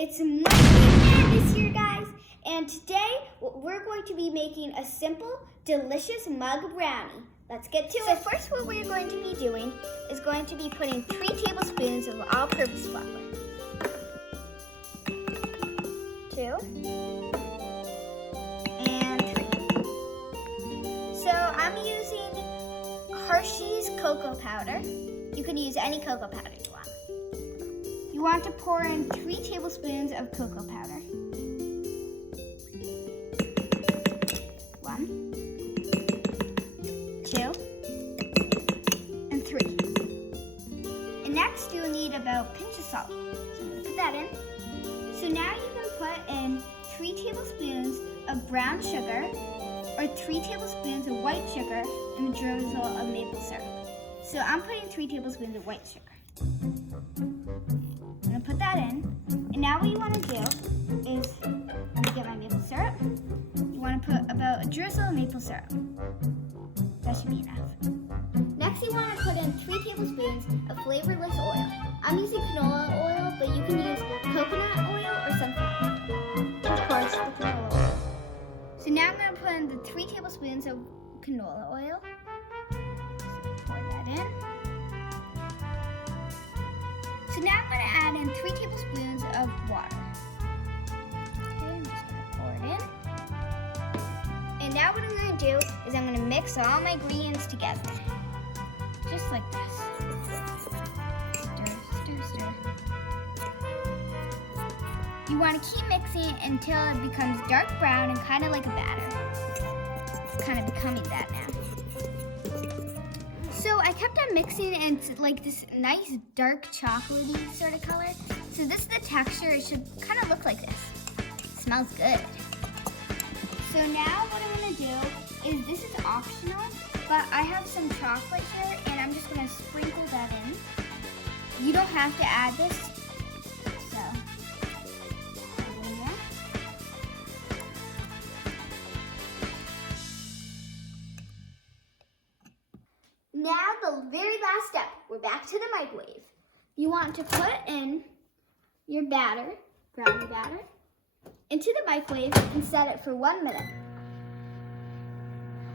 It's Monday this year, guys, and today we're going to be making a simple, delicious mug brownie. Let's get to it. So first what we're going to be doing is going to be putting 3 tablespoons of all-purpose flour. 2 and 3. So I'm using Hershey's cocoa powder. You can use any cocoa powder you want. You want to pour in 3 tablespoons of cocoa powder. 1, 2, and 3. And next you'll need about a pinch of salt. So I'm going to put that in. So now you can put in 3 tablespoons of brown sugar or 3 tablespoons of white sugar and a drizzle of maple syrup. So I'm putting 3 tablespoons of white sugar. I'm gonna put that in, and now what you want to do is, let me get my maple syrup. You want to put about a drizzle of maple syrup. That should be enough. Next, you want to put in 3 tablespoons of flavorless oil. I'm using canola oil, but you can use coconut oil or sunflower. Of course, the canola oil. So now I'm going to put in the 3 tablespoons of canola oil. So pour that in. So now I'm going to add in 3 tablespoons of water. Okay, I'm just going to pour it in. And now what I'm going to do is I'm going to mix all my ingredients together. Just like this. Stir, stir, stir. You want to keep mixing until it becomes dark brown and kind of like a batter. It's kind of becoming that now. So I kept on mixing and it's like this nice dark chocolatey sort of color. So this is the texture. It should kind of look like this. It smells good. So now what I'm going to do is, this is optional, but I have some chocolate here and I'm just going to sprinkle that in. You don't have to add this. So, a little more. Now the very last step, we're back to the microwave. You want to put in your batter, brownie batter, into the microwave and set it for 1 minute.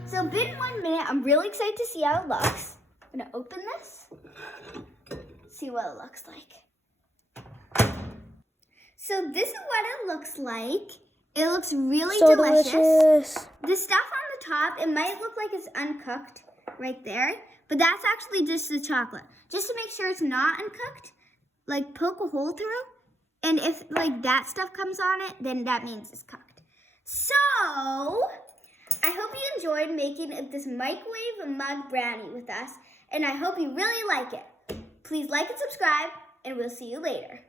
So been 1 minute, I'm really excited to see how it looks. I'm gonna open this, see what it looks like. So this is what it looks like. It looks really delicious. The stuff on the top, it might look like it's uncooked right there, but that's actually just the chocolate. Just to make sure it's not uncooked, like poke a hole through, and if like that stuff comes on it, then that means it's cooked. So, I hope you enjoyed making this microwave mug brownie with us, and I hope you really like it. Please like and subscribe, and we'll see you later.